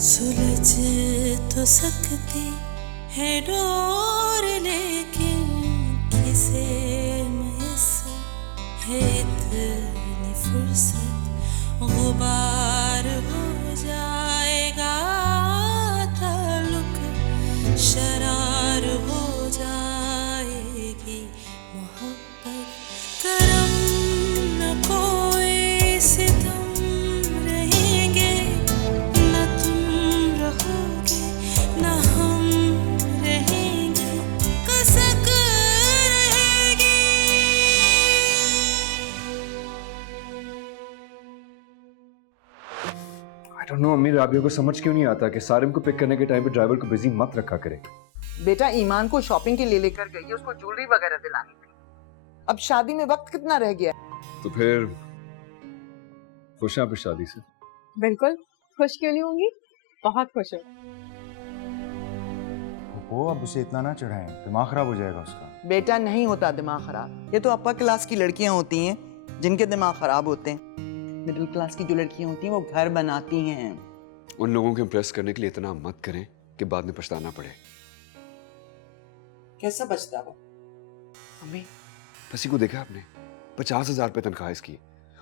सुलझ तो सकती है डोर, लेकिन किसे मुयस्सर है इतनी फुर्सत। गुबार हो जाएगा ताल्लुक, शरार हो जाएगी मोहब्बत। करम न कोई सितम रहेंगे, न तुम रहोगे न हम रहेंगे, कसक रहेगी। आई डोंट नो अम्मी, राबिया को समझ क्यों नहीं आता कि सारिम को पिक करने के टाइम पे ड्राइवर को बिजी मत रखा करे। बेटा ईमान को शॉपिंग के लिए लेकर गई है, उसको ज्वेलरी वगैरह दिलानी थी। अब शादी में वक्त कितना रह गया? तो फिर खुश हैं आप इस शादी से? बिल्कुल, खुश क्यों नहीं होंगी, बहुत खुश हूँ। वो अब उसे इतना ना चढ़ाएं, दिमाग खराब हो जाएगा उसका। बेटा नहीं होता दिमाग खराब, ये तो अपर क्लास की लड़कियां होती हैं जिनके दिमाग खराब होते हैं। मिडिल क्लास की जो लड़कियां होती हैं वो घर बनाती हैं। उन लोगों को इम्प्रेस करने के लिए इतना मत करें कि बाद में पछताना पड़े। कैसा बचता वो? अम्मी, पसी को देखा आपने? 50,000 पे तनख्वाह इसकी,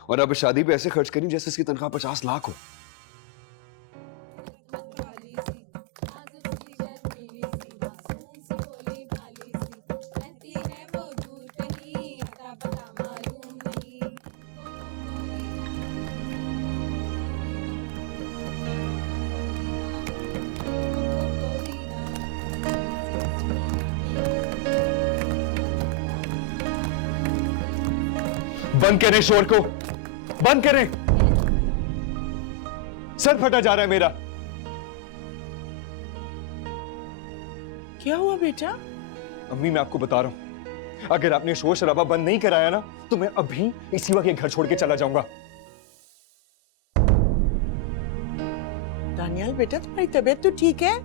और अब शादी पे ऐसे खर्च करी जैसे इसकी तनख्वाह 50 लाख हो। बंद करें शोर को, बंद करें। सर फटा जा रहा है मेरा। क्या हुआ बेटा? अम्मी, मैं आपको बता रहा हूं, अगर आपने शोर शराबा बंद नहीं कराया ना तो मैं अभी इसी वक्त ये घर छोड़ के चला जाऊंगा। दानियाल बेटा, तुम्हारी तबीयत तो ठीक है?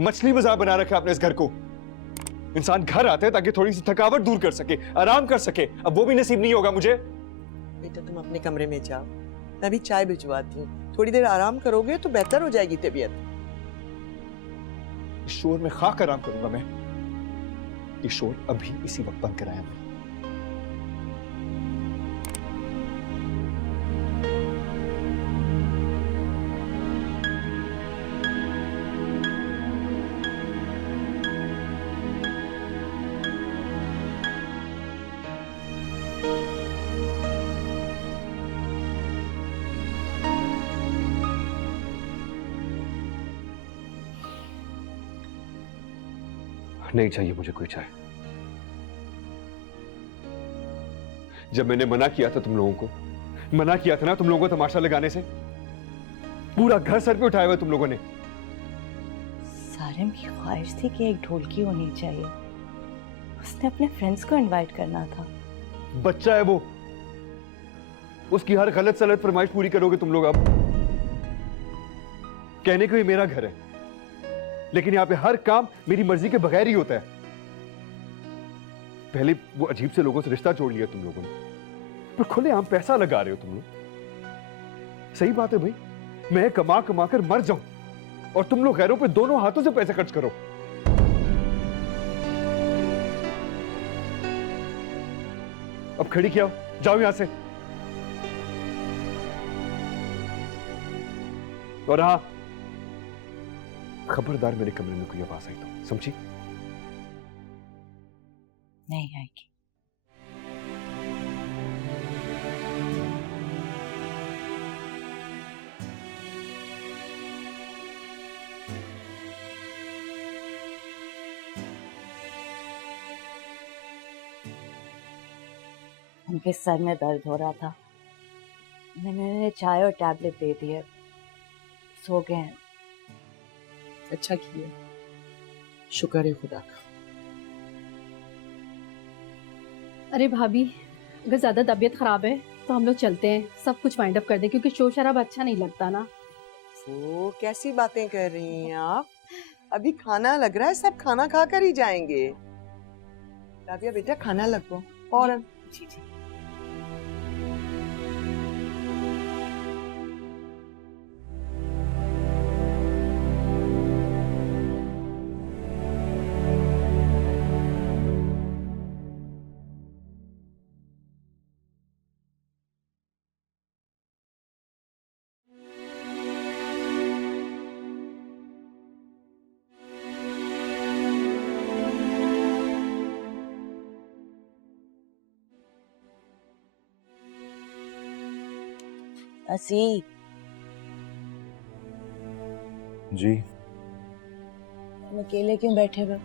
मछली बाजार बना रखा है आपने इस घर को। इंसान घर आता है ताकि थोड़ी सी थकावट दूर कर सके, आराम कर सके। अब वो भी नसीब नहीं होगा मुझे। बेटा तुम अपने कमरे में जाओ, मैं भी चाय भिजवाती हूँ। थोड़ी देर आराम करोगे तो बेहतर हो जाएगी तबीयत। इस शोर में खाक आराम करूंगा मैं। ये शोर अभी इसी वक्त बंद कराया मैं। नहीं चाहिए मुझे कोई चाय। जब मैंने मना किया था तुम लोगों को, मना किया था ना तुम लोगों को तमाशा लगाने से, पूरा घर सर पे उठाया हुआ तुम लोगों ने। सारिम की ख्वाहिश थी कि एक ढोलकी होनी चाहिए, उसने अपने फ्रेंड्स को इनवाइट करना था। बच्चा है वो, उसकी हर गलत सलत फरमाइश पूरी करोगे तुम लोग। अब कहने को ही मेरा घर है, लेकिन यहां पे हर काम मेरी मर्जी के बगैर ही होता है। पहले वो अजीब से लोगों से रिश्ता जोड़ लिया तुम लोगों ने, पर खुलेआम पैसा लगा रहे हो तुम लोग। सही बात है भाई, मैं कमा कमा कर मर जाऊं और तुम लोग गैरों पे दोनों हाथों से पैसे खर्च करो। अब खड़ी क्या हो, जाओ यहां से। और हाँ, खबरदार मेरे कमरे में कोई आवाज आई तो समझी? नहीं आएगी। उनके सर में दर्द हो रहा था, मैंने उन्हें चाय और टैबलेट दे दिए, सो गए हैं। अच्छा किया, शुक्र है खुदा का। अरे भाभी, अगर ज्यादा तबीयत खराब है तो हम लोग चलते हैं, सब कुछ वाइंड अप कर दें, क्योंकि शोर शराबा अच्छा नहीं लगता ना। वो कैसी बातें कर रही हैं आप? अभी खाना लग रहा है, सब खाना खा कर ही जाएंगे। राबिया बेटा, खाना लगवाओ फौरन। जी जी। असी जी तुम अकेले क्यों बैठे हुए?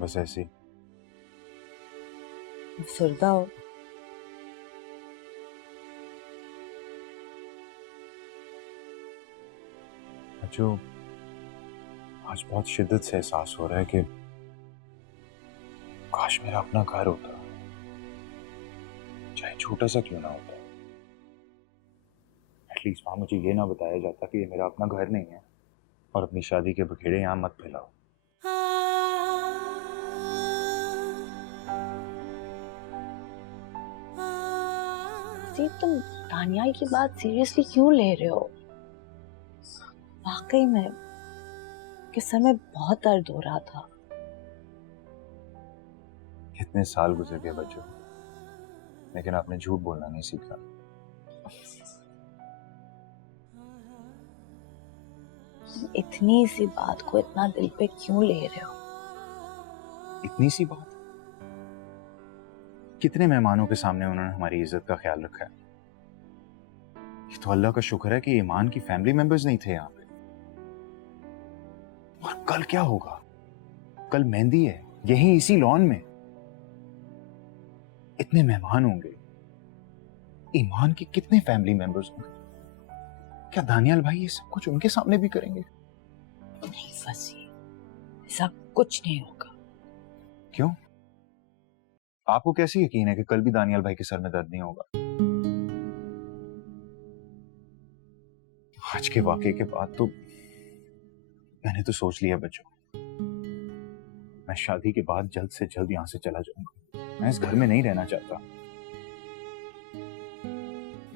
बस ऐसे ही। सुरदा हो? जो आज बहुत शिद्दत से एहसास हो रहा है कि काश मेरा अपना घर होता, चाहे छोटा सा क्यों ना होता। एटलीस्ट वहां मुझे ये ना बताया जाता कि ये मेरा अपना घर नहीं है और अपनी शादी के बखेड़े यहाँ मत फैलाओ। सी तुम दानियाल की बात सीरियसली क्यों ले रहे हो? वाकई में कि सर में बहुत दर्द हो रहा था। कितने साल गुजर गए बच्चों, लेकिन आपने झूठ बोलना नहीं सीखा। इतनी सी बात को इतना दिल पे क्यों ले रहे हो? इतनी सी बात? कितने मेहमानों के सामने उन्होंने हमारी इज्जत का ख्याल रखा है। ये तो अल्लाह का शुक्र है कि ईमान की फैमिली मेंबर्स नहीं थे यहाँ पे। और कल क्या होगा? कल मेहंदी है, यहीं इसी लॉन में। इतने मेहमान होंगे, ईमान के कितने फैमिली मेंबर्स होंगे। क्या दानियाल भाई ये सब कुछ उनके सामने भी करेंगे? नहीं फसी, ऐसा कुछ नहीं होगा। क्यों? आपको कैसे यकीन है कि कल भी दानियाल भाई के सर में दर्द नहीं होगा? आज के वाकये के बाद तो मैंने तो सोच लिया बच्चों, मैं शादी के बाद जल्द से जल्द यहां से चला जाऊंगा। मैं इस घर में नहीं रहना चाहता।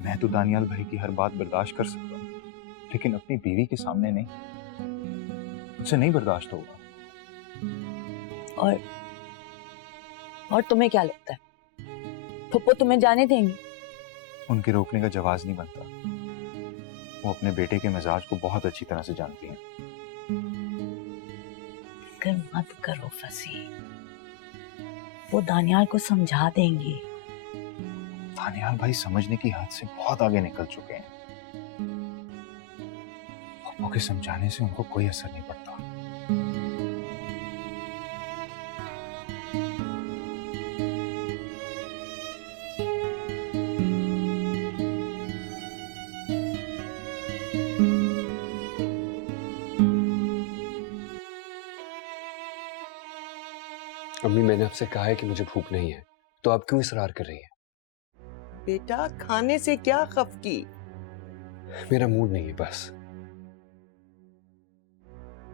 मैं तो दानियाल भाई की हर बात बर्दाश्त कर सकता हूं, लेकिन अपनी बीवी के सामने नहीं, मुझसे नहीं बर्दाश्त होगा। और तुम्हें क्या लगता है पप्पू तुम्हें जाने देंगे? उनके रोकने का जवाब नहीं बनता। वो अपने बेटे के मिजाज को बहुत अच्छी तरह से जानती हैं। फिक्र मत करो फसी, वो दानियाल को समझा देंगे। दानियाल भाई समझने की हद से बहुत आगे निकल चुके हैं। पप्पू के समझाने से उनको कोई असर नहीं पड़ता। अम्मी, मैंने आपसे कहा है कि मुझे भूख नहीं है, तो आप क्यों इसरार कर रही हैं? बेटा खाने से क्या खफ की? मेरा मूड नहीं है बस।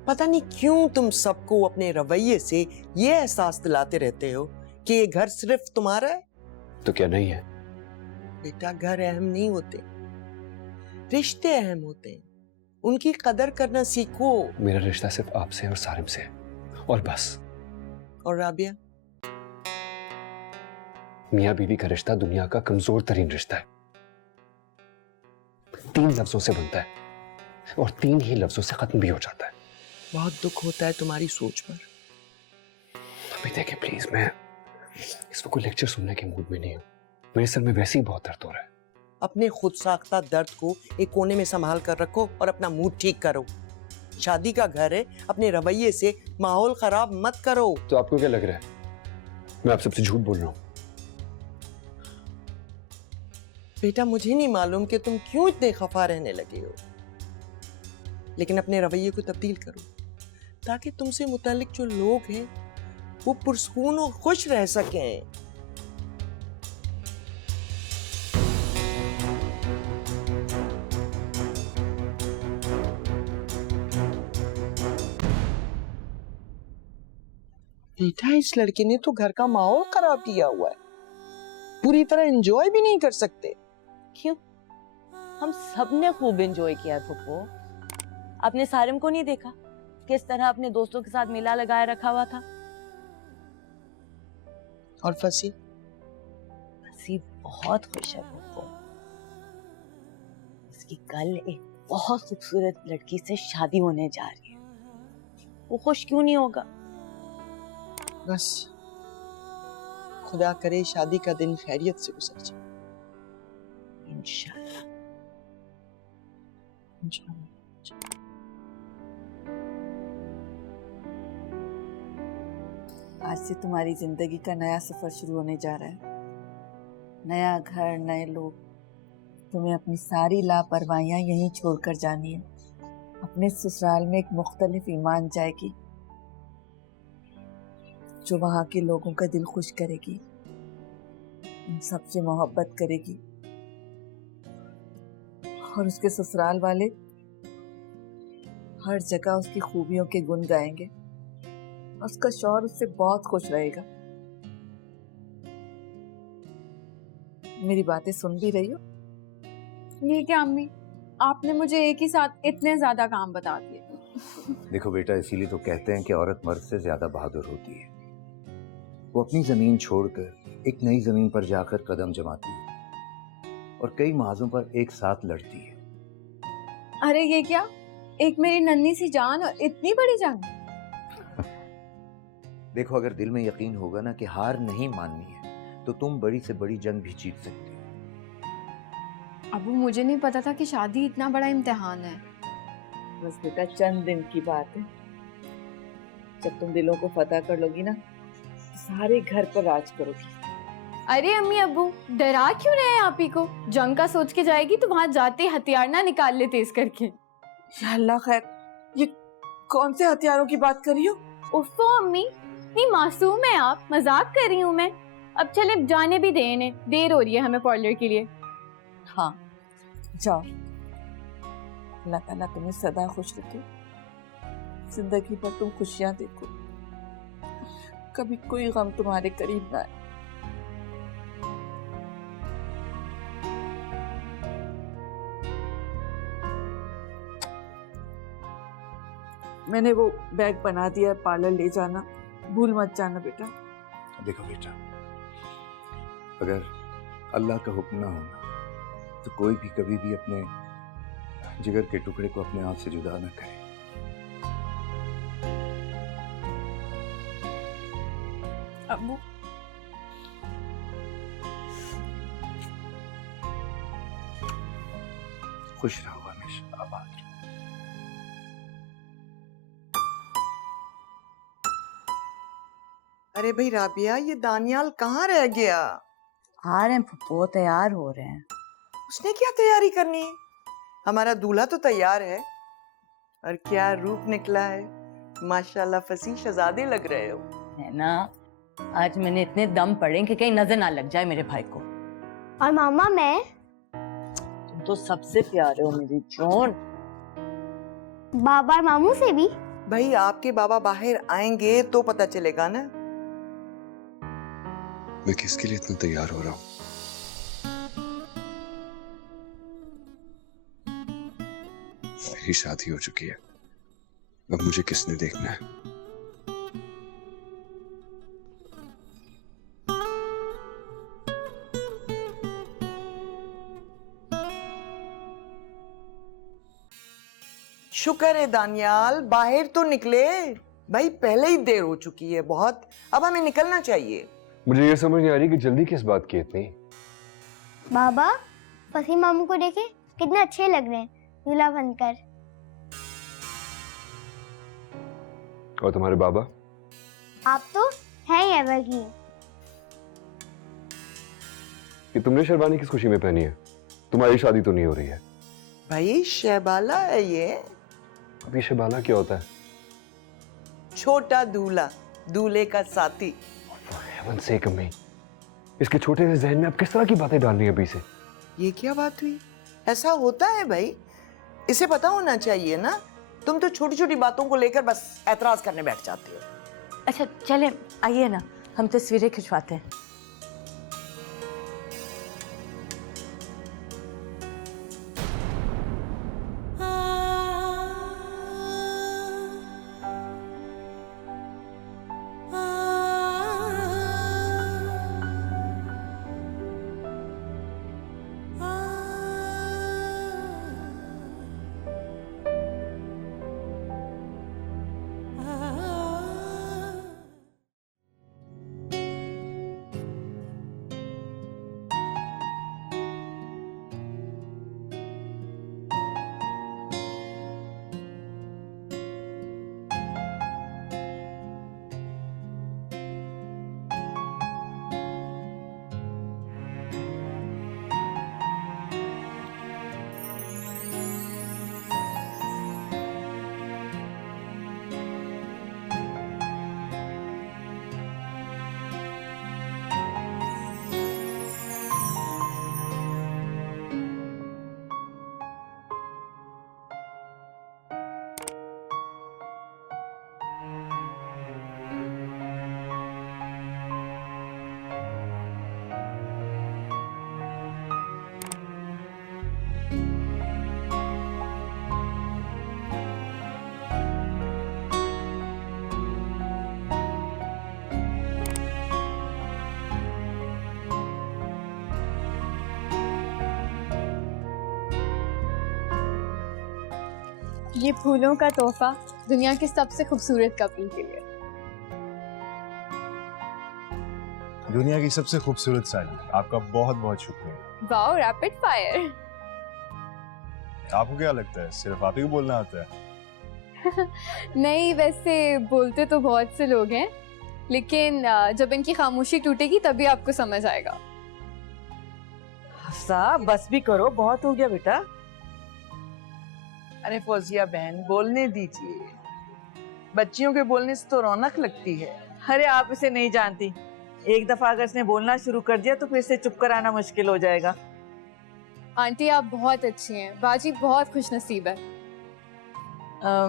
पता नहीं क्यों तुम सबको अपने रवैये से ये एहसास दिलाते रहते हो कि ये घर सिर्फ तुम्हारा है। तो क्या नहीं है? बेटा घर अहम नहीं होते, रिश्ते अहम होते हैं। उनकी कदर करना सीखो। मेरा रिश्ता सिर्फ आपसे और सारिम से है, और बस। और राबिया? मियाँ बीवी का रिश्ता दुनिया का कमजोर तरीन रिश्ता है। 3 लफ्जों से बनता है और 3 ही लफ्जों से खत्म भी हो जाता है। बहुत दुख होता है तुम्हारी सोच पर। अभी देखिए प्लीज, मैं इस वक्त कोई लेक्चर सुनने के मूड में नहीं हूँ। मेरे सर में वैसे ही बहुत दर्द हो रहा है। अपने खुद साख्ता दर्द को एक कोने में संभाल कर रखो और अपना मूड ठीक करो। शादी का घर है, अपने रवैये से माहौल खराब मत करो। तो आपको क्या लग रहा है मैं आप सबसे झूठ बोल रहा हूँ? बेटा मुझे नहीं मालूम कि तुम क्यों इतने खफा रहने लगे हो, लेकिन अपने रवैये को तब्दील करो ताकि तुमसे मुतालिक जो लोग हैं वो पुरसकून और खुश रह सकें। बेटा इस लड़के ने तो घर का माहौल खराब किया हुआ है, पूरी तरह एंजॉय भी नहीं कर सकते। क्यों? हम सब ने खूब एंजॉय किया है पप्पू। आपने सारिम को नहीं देखा किस तरह अपने दोस्तों के साथ मेला लगाए रखा हुआ था? और फसी? फसी बहुत खुश है पप्पू। उसकी कल एक बहुत खूबसूरत लड़की से शादी होने जा रही है। वो खुश क्यों नहीं होगा? बस खुदा करे शादी का दिन खैरियत से गुजर जाए। इंशाल्लाह। इंशाल्लाह। आज से तुम्हारी जिंदगी का नया सफर शुरू होने जा रहा है। नया घर, नए लोग। तुम्हें अपनी सारी लापरवाहियां यहीं छोड़कर जानी है। अपने ससुराल में एक मुख्तलिफ ईमान जाएगी जो वहां के लोगों का दिल खुश करेगी, उन सबसे मोहब्बत करेगी, और उसके ससुराल वाले हर जगह उसकी खूबियों के गुण गाएंगे। उसका शौहर उससे बहुत खुश रहेगा। मेरी बातें सुन भी रही हो? ये क्या अम्मी, आपने मुझे एक ही साथ इतने ज्यादा काम बता दिए। देखो बेटा, इसीलिए तो कहते हैं कि औरत मर्द से ज्यादा बहादुर होती है। वो अपनी जमीन छोड़कर एक नई जमीन पर जाकर कदम जमाती है और कई महाजों पर एक साथ लड़ती है। अरे ये क्या, एक मेरी नन्ही सी जान और इतनी बड़ी जान। देखो, अगर दिल में यकीन होगा ना कि हार नहीं माननी है तो तुम बड़ी से बड़ी जंग भी जीत सकती हो। अबू, मुझे नहीं पता था कि शादी इतना बड़ा इम्तिहान है। बस बेटा, चंद दिन की बात है। जब तुम दिलों को फतह कर लोगी ना, सारे घर पर राज करोगी। अरे अम्मी अबू, डरा क्यों रहे हैं आप ही को? जंग का सोच के जाएगी तो वहां जाते हथियार ना निकाल ले तेज करके। या अल्लाह खैर, ये कौन से हथियारों की बात कर रही हो? उफ़ो अम्मी, नहीं मासूम है आप, मजाक कर रही हूँ मैं। अब चले जाने भी दें इन्हें, देर हो रही है हमें पार्लर के लिए। हाँ जाओ, अल्लाह ताला तुम्हें सदा खुश रखे। जिंदगी भर तुम खुशियां देखो, कभी कोई गम तुम्हारे करीब ना आए। मैंने वो बैग बना दिया, पार्लर ले जाना, भूल मत जाना बेटा। देखो बेटा, अगर अल्लाह का हुक्म ना होना तो कोई भी कभी भी अपने जिगर के टुकड़े को अपने आप से जुदा न करे। अबू, खुश रहो, हमेशा आबाद रहो। अरे भाई राबिया, ये दानियाल कहाँ रह गया? आ रहे हैं फुप्पो, तैयार हो रहे हैं। उसने क्या तैयारी करनी है? हमारा दूल्हा तो तैयार है। और क्या रूप निकला है, माशाल्लाह, फसी शहजादे लग रहे हो। है ना, आज मैंने इतने दम पड़े कि कहीं नजर ना लग जाए मेरे भाई को। और मामा मैं? तुम तो सबसे प्यारे हो मेरी जोन। बाबा और मामू से भी? भाई आपके बाबा बाहर आएंगे तो पता चलेगा ना। मैं किसके लिए इतना तैयार हो रहा हूँ? मेरी शादी हो चुकी है, अब मुझे किसने देखना है? शुक्र है दानियाल, बाहर तो निकले। भाई पहले ही देर हो चुकी है बहुत, अब हमें निकलना चाहिए। मुझे ये समझ नहीं आ रही कि जल्दी किस बात की इतनी। बाबा, फसी मामू को देखे कितने अच्छे लग रहे हैं दूल्हा बनकर। और तुम्हारे बाबा? आप तो हैं ही एवरग्रीन। कि तुमने शेरवानी किस खुशी में पहनी है? तुम्हारी शादी तो नहीं हो रही है। भाई शहबाला है ये। अभी शहबाला क्या होता है? छोटा दूल्हा, दूल्हे का साथी। हेवन से कमी, इसके छोटे से जहन में आप किस तरह की बातें डाल रही हैं अभी से? ये क्या बात हुई? ऐसा होता है भाई, इसे पता होना चाहिए ना। तुम तो छोटी छोटी बातों को लेकर बस एतराज करने बैठ जाते हो। अच्छा चले, आइए ना, हम तस्वीरें खिंचवाते हैं। ये फूलों का तोहफा दुनिया के सबसे खूबसूरत कपल के लिए। दुनिया की सबसे खूबसूरत साली, आपका बहुत बहुत शुक्रिया। Wow, rapid fire. आपको क्या लगता है सिर्फ आप ही को बोलना आता है? नहीं, वैसे बोलते तो बहुत से लोग हैं, लेकिन जब इनकी खामोशी टूटेगी तभी आपको समझ आएगा। हफ्सा, बस भी करो, बहुत हो गया बेटा। अरे फौजिया बहन, बोलने दीजिए। बच्चियों के बोलने से तो रौनक लगती है। अरे आप इसे नहीं जानती, एक दफा अगर इसने बोलना शुरू कर दिया तो फिर इसे चुप कराना मुश्किल हो जाएगा। आंटी आप बहुत अच्छी हैं, बाजी बहुत खुशनसीब है।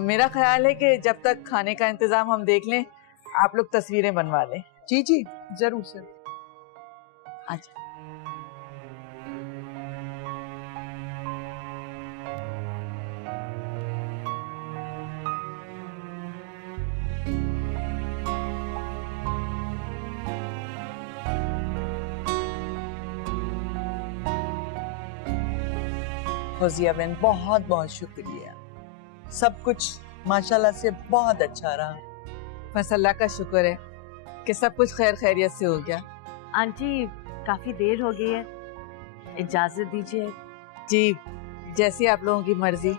मेरा ख्याल है कि जब तक खाने का इंतजाम हम देख लें, आप लोग तस्वीरें बनवा लें। जी जी, जरूर सर। अच्छा। फौजिया बहन, बहुत बहुत शुक्रिया। सब कुछ माशाल्लाह से बहुत अच्छा रहा। बस अल्लाह का शुक्र है कि सब कुछ खैर खैरियत से हो गया। आंटी काफी देर हो गई है, इजाजत दीजिए। जी, जैसी आप लोगों की मर्जी।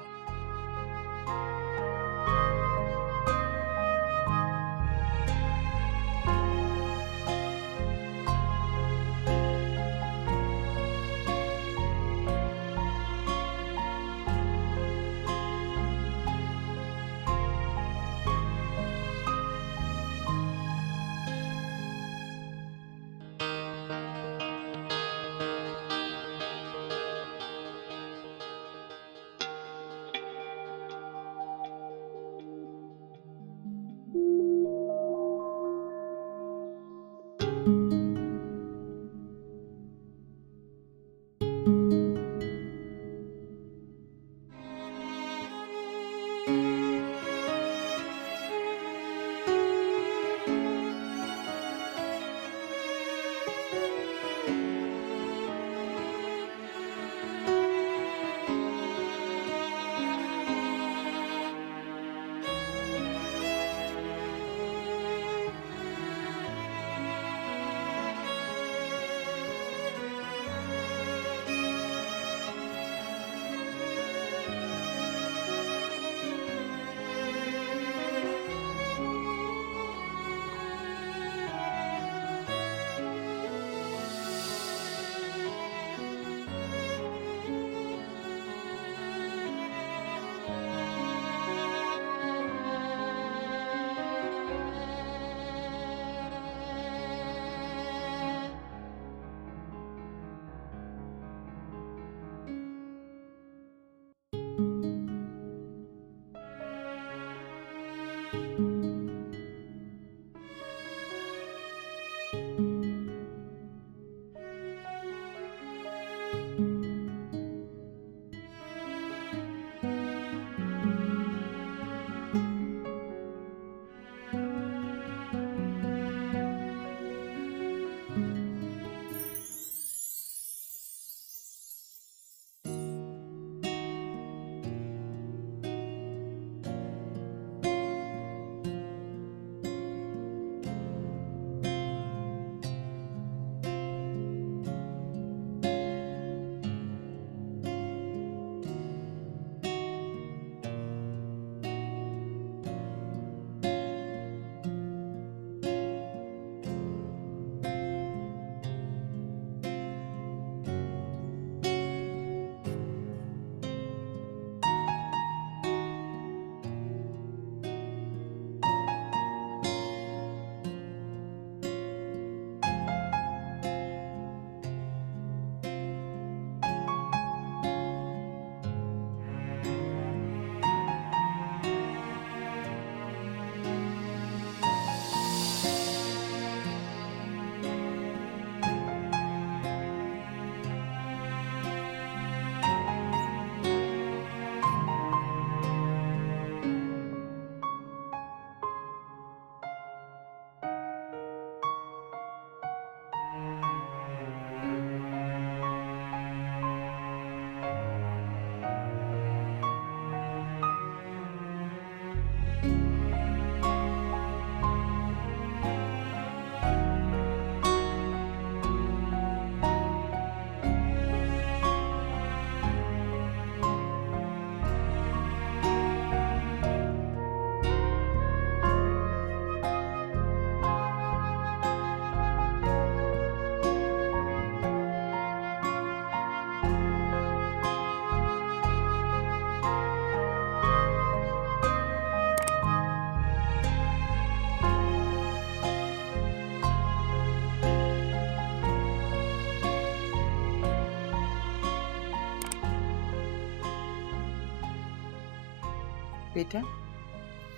बेटा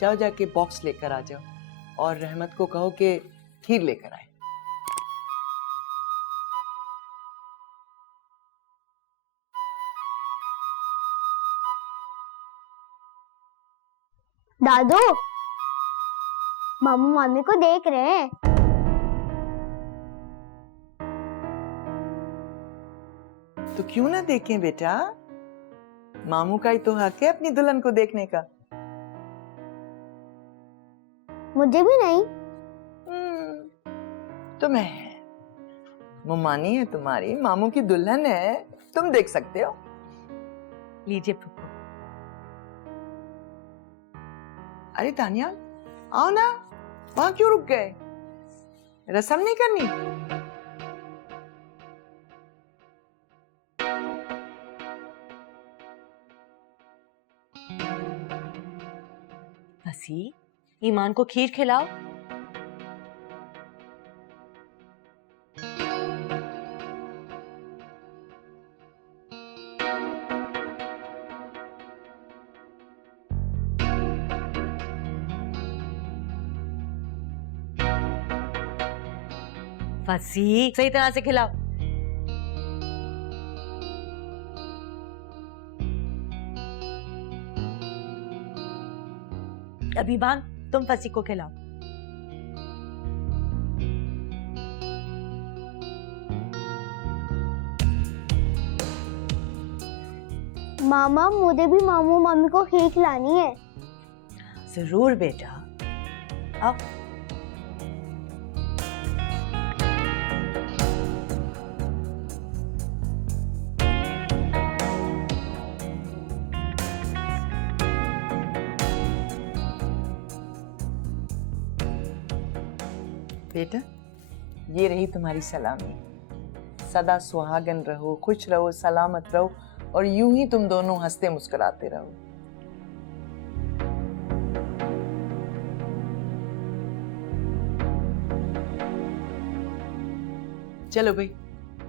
जाओ जाके बॉक्स लेकर आ जाओ और रहमत को कहो कि खीर लेकर आए। दादू, मामू मामी को देख रहे हैं। तो क्यों ना देखें बेटा, मामू का ही तो हक है अपनी दुल्हन को देखने का। मुझे भी नहीं। तुम्हें मुमानी है तुम्हारी, मामू की दुल्हन है, तुम देख सकते हो। लीजिए फूफू। अरे तानिया आओ ना, वहां क्यों रुक गए? रसम नहीं करनी? फसी, ईमान को खीर खिलाओ। फसी, सही तरह से खिलाओ। अभी बान, तुम फसी को खिलाओ। मामा, मुझे भी मामू मामी को खीर खिलानी है। जरूर बेटा, आओ। बेटा ये रही तुम्हारी सलामी। सदा सुहागन रहो, खुश रहो, सलामत रहो और यूं ही तुम दोनों हंसते मुस्कुराते रहो। चलो भाई,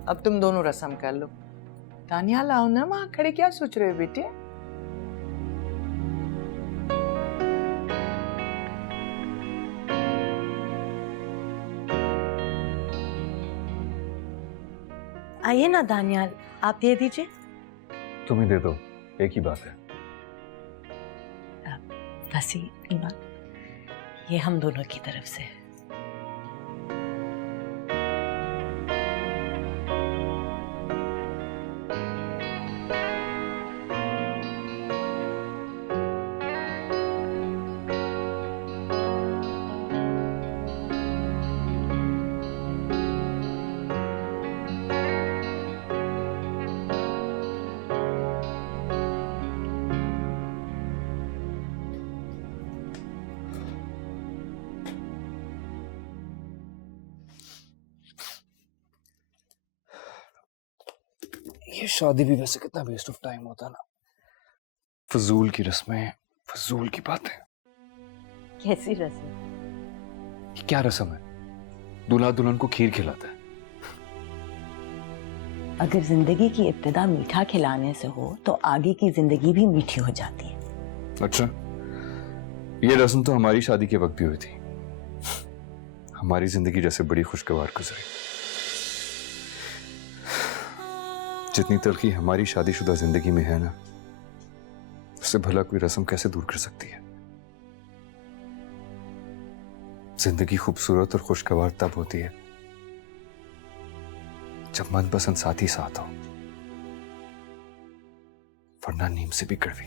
अब तुम दोनों रस्म कर लो। तानिया लाओ ना, वहां खड़े क्या सोच रहे हो बेटे? आइए ना दानियाल, आप दे दीजिए। तुम ही दे दो, एक ही बात है। फसी, ईमान, ये हम दोनों की तरफ से है। ये शादी भी वैसे कितना वेस्ट ऑफ टाइम होता ना, फजूल की रस्में, फजूल की बातें। कैसी रस्म? ये क्या रस्म है? दूल्हा दुल्हन को खीर खिलाता है। अगर जिंदगी की इब्तिदा मीठा खिलाने से हो तो आगे की जिंदगी भी मीठी हो जाती है। अच्छा, ये रस्म तो हमारी शादी के वक्त भी हुई थी। हमारी जिंदगी जैसे बड़ी खुशगवार गुजरी। जितनी तलखी हमारी शादीशुदा जिंदगी में है ना, उससे भला कोई रस्म कैसे दूर कर सकती है? जिंदगी खूबसूरत और खुशगवार तब होती है जब मनपसंद साथी साथ हो, वरना नीम से भी कड़वी।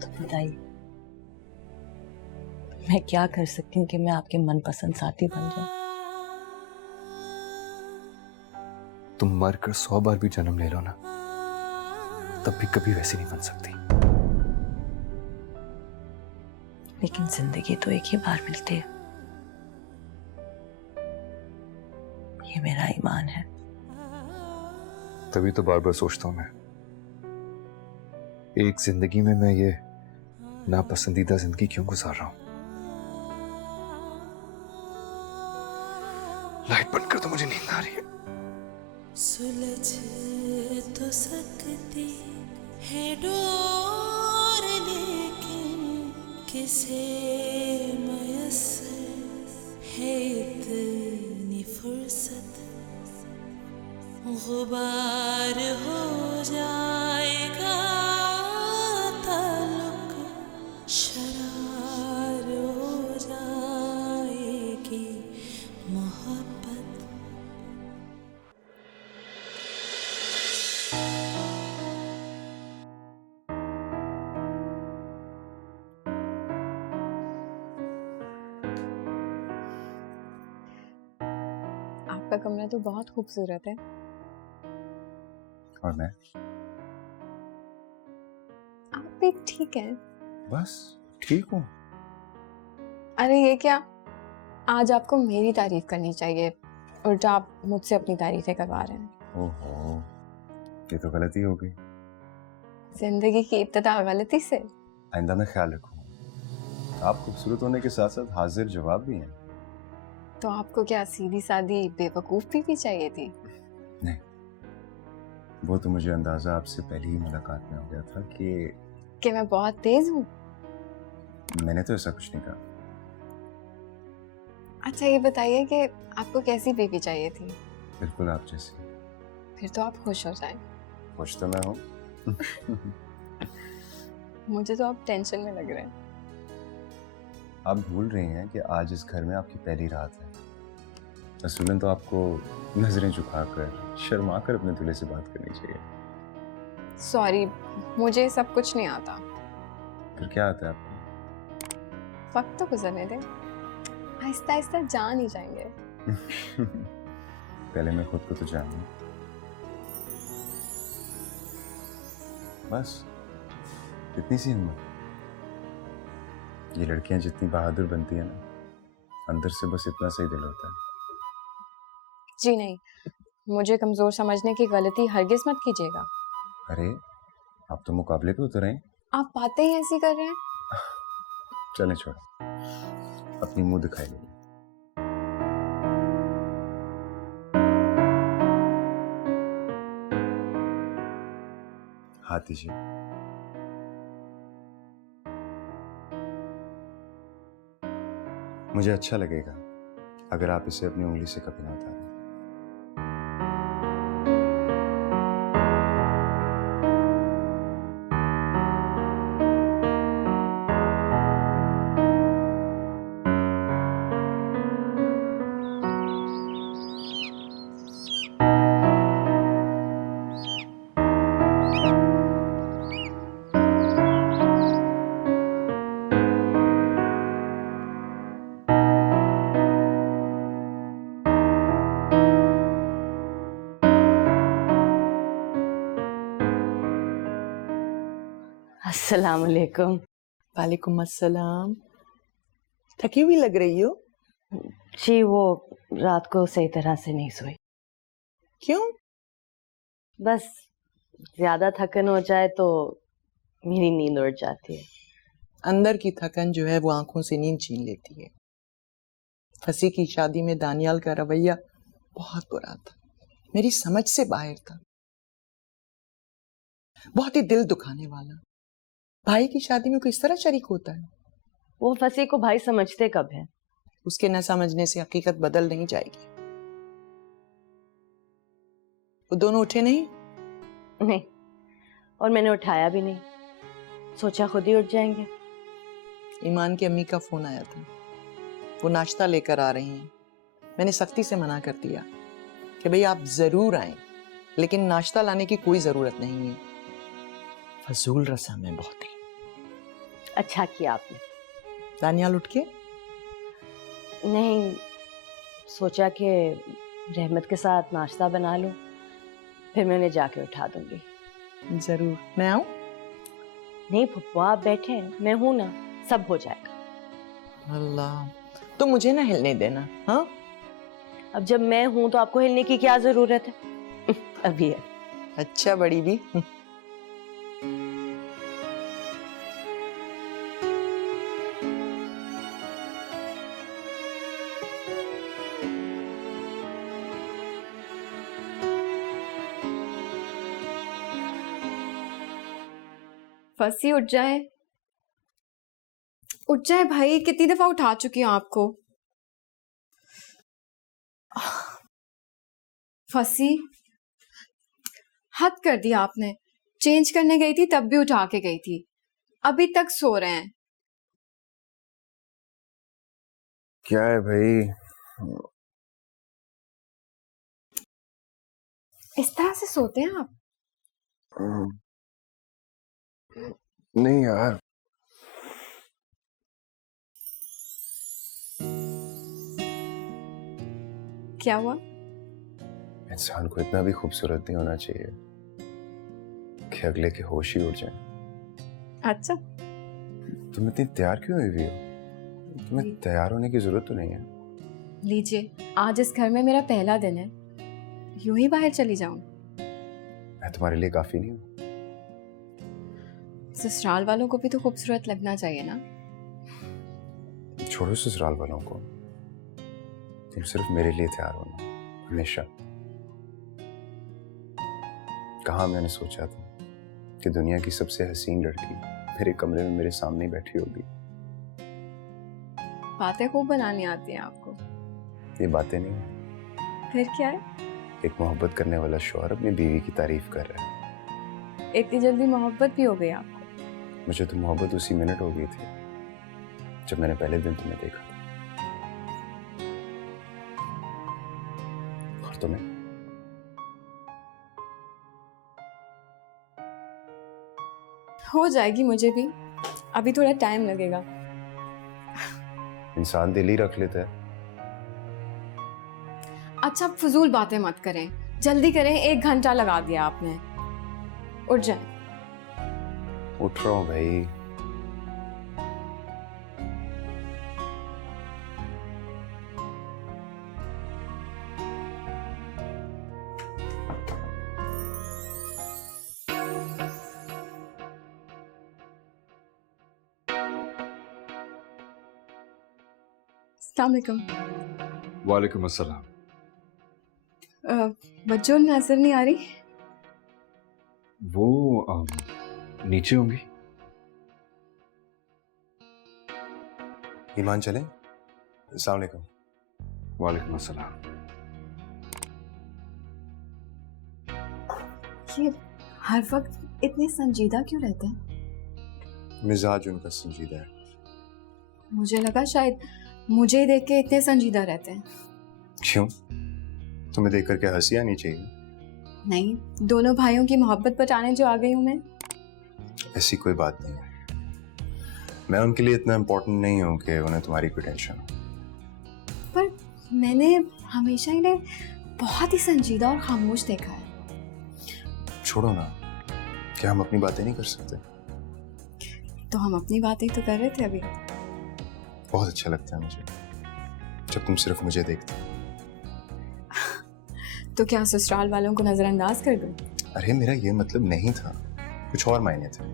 तो बताइए, मैं क्या कर सकती हूँ कि मैं आपके मनपसंद साथी बन जाऊं? तुम मरकर 100 बार भी जन्म ले लो ना, तब भी कभी वैसी नहीं बन सकती। लेकिन जिंदगी तो एक ही बार मिलती है। ये मेरा ईमान है। तभी तो बार बार सोचता हूं मैं, एक जिंदगी में मैं ये नापसंदीदा जिंदगी क्यों गुजार रहा हूं? लाइट बंद कर दो, मुझे नींद आ रही है। सुलझ तो सकती है डोर किसे मयस्सर है इतनी फुर्सत, गुबार हो जाएगा ताल्लुक, शरार हो जाएगी मोहब्बत। आपका कमरा तो बहुत खूबसूरत है। और मैं आप भी ठीक है। बस ठीक हूँ। अरे ये क्या, आज आपको मेरी तारीफ करनी चाहिए, उल्टा आप मुझसे अपनी तारीफें करवा रहे हैं। ओहो, ये तो गलती हो गई। जिंदगी की इब्तिदा गलती से। आइंदा में ख्याल रखूँ। आप खूबसूरत होने के साथ साथ हाजिर जवाब भी हैं। तो आपको क्या सीधी सादी बेवकूफ भी चाहिए थी? नहीं, वो तो मुझे अंदाजा आपसे पहली ही मुलाकात में हो गया था कि मैं बहुत तेज हूँ। मैंने तो ऐसा कुछ नहीं कहा। अच्छा ये बताइए कि आपको कैसी बीवी चाहिए थी? बिल्कुल आप जैसी। फिर तो आप खुश हो जाएं। खुश तो मैं हूँ। मुझे तो आप टेंशन में लग रहे हैं। आप भूल रही हैं कि आज इस घर में आपकी पहली रात है। असूलन तो आपको नजरें झुकाकर, शर्मा कर अपने दूल्हे से बात करनी चाहिए। सॉरी, मुझे सब कुछ नहीं आता। फिर क्या आता है आपको? वक्त तो गुजरने दे, आहिस्ता आहिस्ता जान ही जाएंगे। पहले मैं खुद को तो जानूं। बस इतनी सी हिम्मत। ये लड़कियां जितनी बहादुर बनती है ना, अंदर से बस इतना सही दिल होता है। जी नहीं, मुझे कमजोर समझने की गलती हरगिज मत कीजिएगा। अरे आप तो मुकाबले पे उतर हैं। आप बातें ही ऐसी कर रहे हैं। चलें छोड़ो, अपनी मुंह दिखाई दे। हाथ दीजिए। मुझे अच्छा लगेगा अगर आप इसे अपनी उंगली से कभी ना उतारें। अस्सलाम वालेकुम। वालेकुम अस्सलाम। थकी हुई लग रही हो। जी वो रात को सही तरह से नहीं सोई। क्यों? बस ज्यादा थकन हो जाए तो मेरी नींद उड़ जाती है। अंदर की थकन जो है वो आंखों से नींद छीन लेती है। फसी की शादी में दानियाल का रवैया बहुत बुरा था, मेरी समझ से बाहर था, बहुत ही दिल दुखाने वाला। भाई की शादी में किस तरह शरीक होता है? वो फसी को भाई समझते कब है? उसके न समझने से हकीकत बदल नहीं जाएगी। वो दोनों उठे नहीं? नहीं, और मैंने उठाया भी नहीं, सोचा खुद ही उठ जाएंगे। ईमान की अम्मी का फोन आया था, वो नाश्ता लेकर आ रही हैं। मैंने सख्ती से मना कर दिया कि भाई आप जरूर आएं, लेकिन नाश्ता लाने की कोई जरूरत नहीं है। फजूल रस्म है बहुत ही। अच्छा किया आपने। दानियाल उठ के? नहीं, सोचा कि रहमत के साथ नाश्ता बना लूं, फिर मैं उन्हें जाके उठा दूंगी। जरूर। मैं आऊं? नहीं फुप्पा, आप बैठे हैं, मैं हूं ना, सब हो जाएगा। अल्लाह, तो मुझे ना हिलने देना। हाँ, अब जब मैं हूं तो आपको हिलने की क्या जरूरत है? अभी है। अच्छा बड़ी भी। फसी उठ जाए, उठ जाए भाई, कितनी दफा उठा चुकी हूँ आपको। फंसी, हद कर दिया आपने। चेंज करने गई थी तब भी उठा के गई थी, अभी तक सो रहे हैं। क्या है भाई? इस तरह से सोते हैं आप? नहीं यार, क्या हुआ? इंसान को इतना भी खूबसूरत नहीं होना चाहिए कि अगले के होश ही उड़ जाए। अच्छा, तुम इतनी तैयार क्यों हुई हुई हो? तुम्हें तैयार होने की जरूरत तो नहीं है। लीजिए, आज इस घर में मेरा पहला दिन है, यूं ही बाहर चली जाऊं? मैं तुम्हारे लिए काफी नहीं हूँ। ससुराल वालों को भी तो खूबसूरत लगना चाहिए ना। छोड़ो ससुराल वालों को, तुम सिर्फ मेरे लिए तैयार होना, हमेशा। कहाँ मैंने सोचा था कि दुनिया की सबसे हसीन लड़की मेरे कमरे में मेरे सामने ही बैठी होगी। बातें खूब बनानी आती हैं आपको। ये बातें नहीं है, फिर क्या है? एक मोहब्बत करने वाला शौहर अपनी बीवी की तारीफ कर रहा है। इतनी जल्दी मोहब्बत भी हो गई आपको? मुझे तो मोहब्बत उसी मिनट हो गई थी जब मैंने पहले दिन तुम्हें देखा था। और तुम्हें? हो जाएगी मुझे भी, अभी थोड़ा टाइम लगेगा। इंसान दिल ही रख लेता है। अच्छा, फजूल बातें मत करें, जल्दी करें, 1 घंटा लगा दिया आपने। उठ जाए। उठ रहा हूँ भाई। अस्सलाम वालेकुम। वालेकुम अस्सलाम। बच्चों नजर नहीं आ रही? वो नीचे होंगी। ईमान चले? अस्सलाम वालेकुम। वालेकुम अस्सलाम। ये हर वक्त इतने संजीदा क्यों रहते हैं? मिजाज उनका संजीदा है। मुझे लगा शायद मुझे ही देख के इतने संजीदा रहते हैं। क्यों? तुम्हें देख करके हंसी आनी चाहिए। नहीं, दोनों भाइयों की मोहब्बत बचाने जो आ गई हूं मैं। ऐसी कोई बात नहीं है। मैं उनके लिए इतना इम्पोर्टेंट नहीं हूँ कि उन्हें तुम्हारी कोई टेंशन हो। पर मैंने हमेशा इन्हें बहुत ही संजीदा और खामोश देखा है। छोड़ो ना, क्या हम अपनी बातें नहीं कर सकते? तो हम अपनी बातें तो कर रहे थे अभी। बहुत अच्छा लगता है मुझे जब तुम सिर्फ मुझे देखते हो। तो क्या ससुराल वालों को नजरअंदाज कर दूं? अरे मेरा ये मतलब नहीं था, कुछ और मायने थे।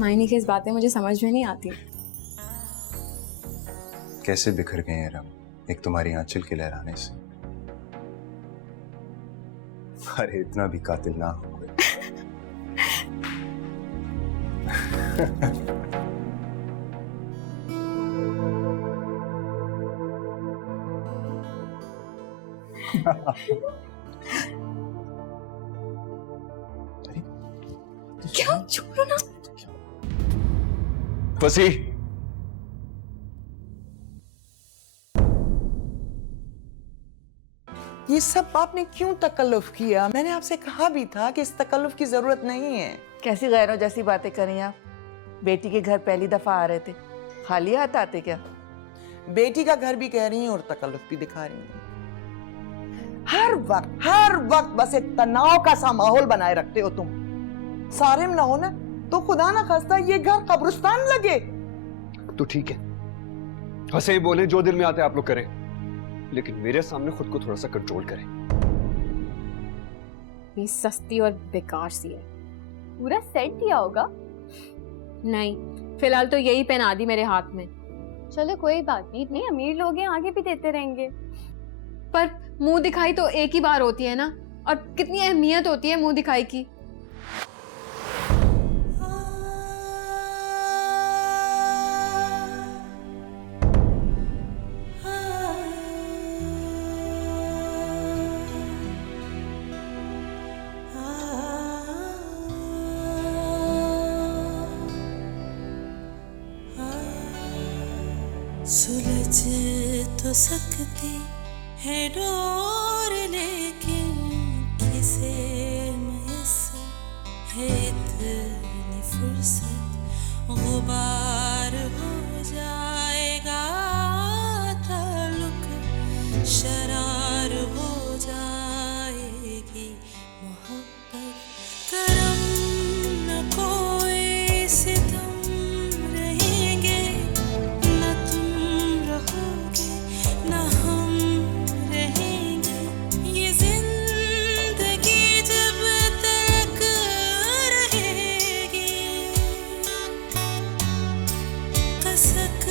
मायने की इस बातें मुझे समझ में नहीं आती। कैसे बिखर गए हैं रंग एक तुम्हारी आंचल के लहराने से। अरे इतना भी कातिल ना हो। क्या? छोड़ो ना। फसी, ये सब आपने क्यों तकल्लुफ किया? मैंने आपसे कहा भी था कि इस तकल्लुफ की जरूरत नहीं है। कैसी गैरों जैसी बातें करी आप? बेटी के घर पहली दफा आ रहे थे, खाली हाथ आते क्या? बेटी का घर भी कह रही हैं और तकल्लुफ भी दिखा रही हैं। हर वक्त बस एक तनाव का सा माहौल बनाए रखते हो तुम। सारिम ना हो ना तो खुदा ना खास्ता ये घर कब्रिस्तान लगे। तो ठीक है, हंसे बोले, जो दिल में आते आप लोग करें, लेकिन मेरे सामने खुद को थोड़ा सा कंट्रोल करें। ये सस्ती और बेकार सी है। पूरा सेट दिया होगा? नहीं, फिलहाल तो यही पहना दी मेरे हाथ में। चलो कोई बात नहीं, इतने अमीर लोग हैं, आगे भी देते रहेंगे। पर मुंह दिखाई तो एक ही बार होती है ना, और कितनी अहमियत होती है मुंह दिखाई की। सकती है डोर, लेकिन किसे मैसर है इतनी फुर्सत। गुबार हो जाएगा ताल्लुक, शरार हो जाएगी मोहब्बत। करम न कोई सितम रहेंगे, न तुम रहोगे न हम रहेंगे। ये जिंदगी जब तक रहेगी, कसक